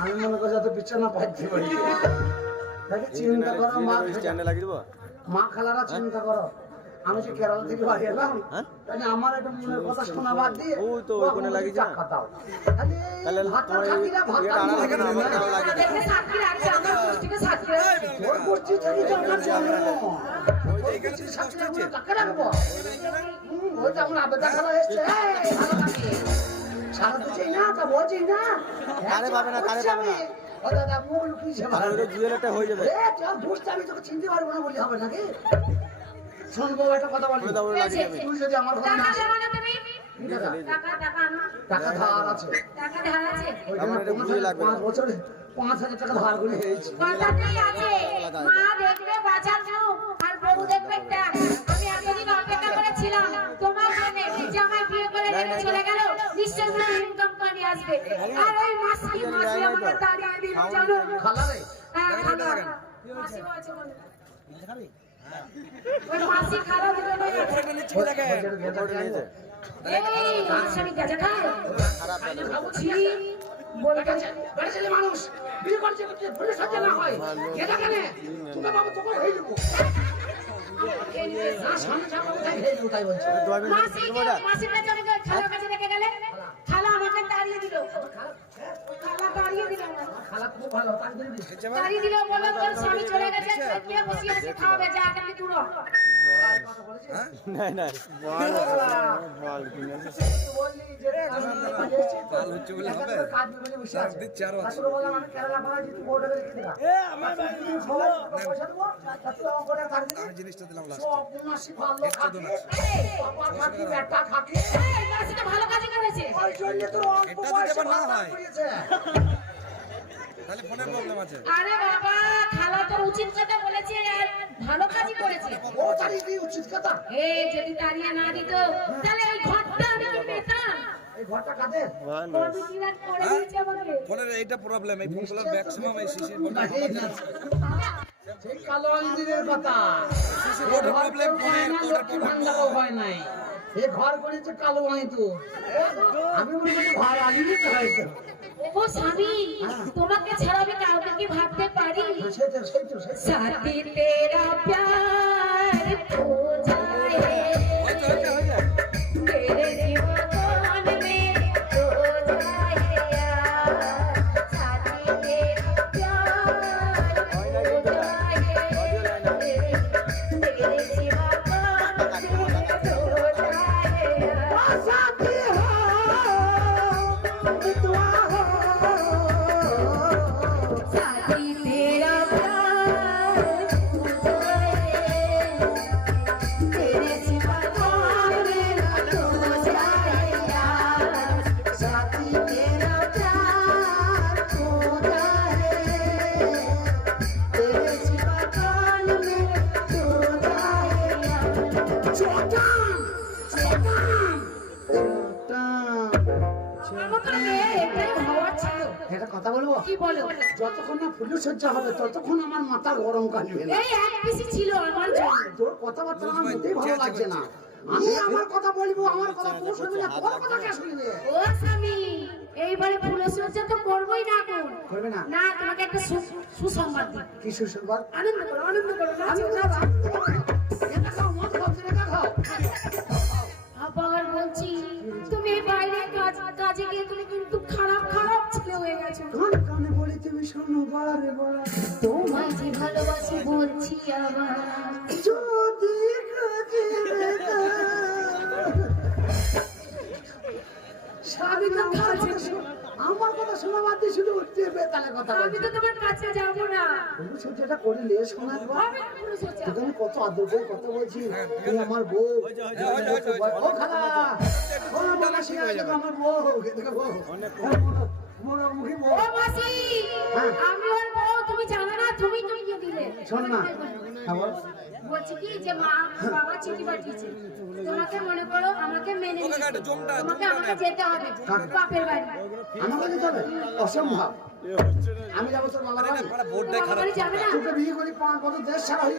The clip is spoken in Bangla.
আমি মনে করছি এত বিছানা পাইতে পারি চিন্তা করো মা খালারা চিন্তা করো আমি যে কেরল থেকে বাড়ি এলাম আমার একটা মনের কথা শোনা বাদ দিয়ে ওই তো ওখানে লাগি যা খাতাও তাহলে ওর গোষ্ঠী থেকে তো আমার জন্ম কাকে রাখবো ওই তো আমার আবেদা খালা এসছে সারা তো চাই না তা বোঝি না কারে পাবে না কারে পাবে না ও দাদা মুখ কি যাবে আরে ওই জুয়েলটা হয়ে যাবে এ চল বুঝতে আমি তোকে চিনতে পারবো না বলি হবে নাকি শুনবো একটা কথা বলি তুই যদি আমার ঘরে না আসিস টাকা ধার আছে আমার এটা বুঝিয়ে লাগবে 5 বছরে 5000 টাকা ধার করে হয়েছে কথাটাই আছে মা দেখবে বাঁচার মুখ আর বউ দেখবে টাক আমি এতদিন অপেক্ষা করেছিলাম তোমার জন্য যে আমার বিয়ে করে রেখে চলে গেল নিশ্চয়ই কোনো ইনকাম করে আসবে আর ওই মাসি আমাকে তাড়িয়ে দিল জানো খালা রে খালা মাসি বলছে বল ওই মাসি খালা দিল না এই মাসি গেছে খায় খারাপ ছি বলতে বড় ছেলে মানুষ বিয়ে করছে বলে সাজে না হয় কেন কেন তুমি বাবা তোকে হয়ে যাবো না সামনে সামনে উঠাই হয়ে যাবো তাই বলছে মাসির কাছে খালার কাছে রেখে গেলে খালা আমাকে তাড়িয়ে দিল খালা তাড়িয়ে দিল খালা খুব ভালো তাড়িয়ে দিল বলো তোর স্বামী চলে গেছে কে বসে আছে খাওয়াবে যা তুমি দূর না না বল বললি যে কাল হচ্ছে বলে হবে কাজ বলে বসে আছে দিচ্ছে আর আছে বলে আমি কেরালা করা যেতে বোর্ডে রেখে দিলাম আমার ভাই সবাই পয়সা দেবো তাতে করে কাজ দিই আমি জিনিসটা দিলাম লাস্ট সব মাসি ভালো খাবে বাবা খাকি বেটা খাকি এই মাসিটা ভালো কাজ করেছে ওই জন্য তো অল্প পয়সা না হয় তাহলে ফোনের প্রবলেম আছে আরে বাবা খালা তো উচিত কথা বলেছে আর ভালো কাজই করেছে ও তারি দি উচিত কথা এই যদি তাড়িয়ে না দিত তাহলে এই ঘরটা আমি কি পেতাম এই ঘরটা কাদের কবিরা করে দিয়েছে আমাকে ফোনের এইটা প্রবলেম এই ফোনগুলোর ম্যাক্সিমাম এই শিশির সেই কালো আলিদের কথা বোর্ডের প্রবলেম ফোনের কোডের ঠান্ডাও হয় নাই এই ঘর করেছে কালো আলিদু আমি বলি ঘর আলিদই তো হয়েছে ও স্বামী তোমাকে ছাড়া আমি কাউকে কি ভাবতে পারি সাথী তেরা প্যার খো যায় मेरे जीवन में खो जाए यार साथी तेरा प्यार खो जाए मेरे जीवन में खो जाए यार साथी हो दुआ हो साथी तेरा प्यार खो जाए तेरे सिवा कौन मेरा खो जाए यार साथी तेरा प्यार खो जाए तेरे सिवा कौन मेरा खो जाए यार छोटान छोटान আমাকে এটাই হওয়ার ছিল একটা কথা বলবো কি বলো যতক্ষণ না ফুলু সজ্জা হবে ততক্ষণ আমার মাথা গরম কাটবে না এই এক পিসি ছিল আমার জন্য তোর কথাবার্তা আমার মোটেই ভালো লাগছে না আমি আমার কথা বলবো আমার কথা তুই শুনবি না তোর কথা কে শুনবে ও স্বামী এইবারে ফুলসজ্জা তো করবোই না এখন করবে না না তোমাকে একটা সুসংবাদ দিই কি সুসংবাদ আনন্দ করো আমি নাচো। এটা খাও মদ খাও এটা খাও আবার বলছি তুমি এই বাইরে কাজে গিয়ে তুমি কিন্তু খারাপ ছেলে হয়ে গেছো কানে কানে বলি তুমি শোনো বারে বারে তোমায় যে ভালোবাসি বলছি আবার যদি খুঁজে স্বামী তো আমার কথা শোনা বাদ দিয়ে শুধু উঠতে বেতালে কথা আমি তো তোমার কাছে যাবো না বলছি যেটা করিলে শোনা হবে না ফুলসজ্জা তোকে আমি কত আদর করে কথা বলছি তুই আমার বউ ও খালা ও বাবা শিয়া দেখো আমার বউ দেখো বউ মোর মুখে বউ ও মাসি আমি ওর বউ তুমি জানো না তুমি গিয়ে দিলে শোন না হ্যাঁ বল। বলছি কি যে মা বাবা চিঠি পাঠিয়েছে তোমাকে মনে করো আমাকে মেনে নিতে কাকা, জমটা, তোমাকে জমটা আমাকে যেতে হবে বাপের বাড়ি আমাকে যেতে হবে অসম্ভব আমি যাবো তোর বাবার বাড়ি বোর্ডটাই বাবার খারাপ বাড়ি যাবে না তোকে বিয়ে করি 5 বছর দেশ ছাড়া হয়ে